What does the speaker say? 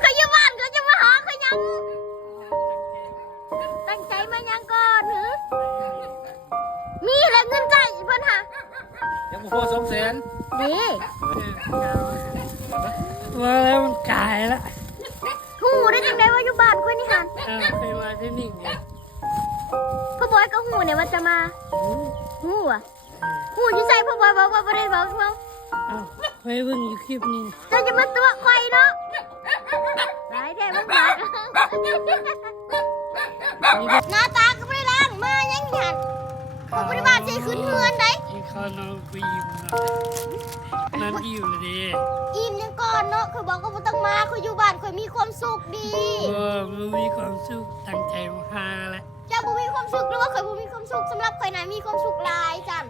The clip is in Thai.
เขาอยู่บ้านเขาจะมาหาเขายังตั้งใจมายังก่อนหรือมีแหละเงินใจเพิ่นหายังพอ200,000ดีว่าแล้วมันกายละ หูได้จังไดว่าอยู่บ้านคนนี่หัน เคยมาที่นี่เนี่ย พ่อบอยก็หูเนี่ยมันจะมาหูอ่ะหูที่ใส่พ่อบอยบอกว่าไม่ได้บอกเขา เคยเบิ่งอยู่คลิปนี้ จะมาตัวใครเนาะหายแท้มันมาหน้าตาก็ไม่ได้ล้างมายังหันเขาบริบาลใจขึ้นเฮือนได้ ที่เขานอนไปยิ้มนั่นอิ่วเลยดิ อิ่มยังก่อนเนาะเขาบอกว่าไม่ต้องมาเขาอยู่บ้านเขามีความสุขดี มันมีความสุขตั้งใจมาหาแหละ เจ้าบุมีความสุขหรือว่าเคยบุมีความสุขสำหรับใครไหนมีความสุขหลายจัง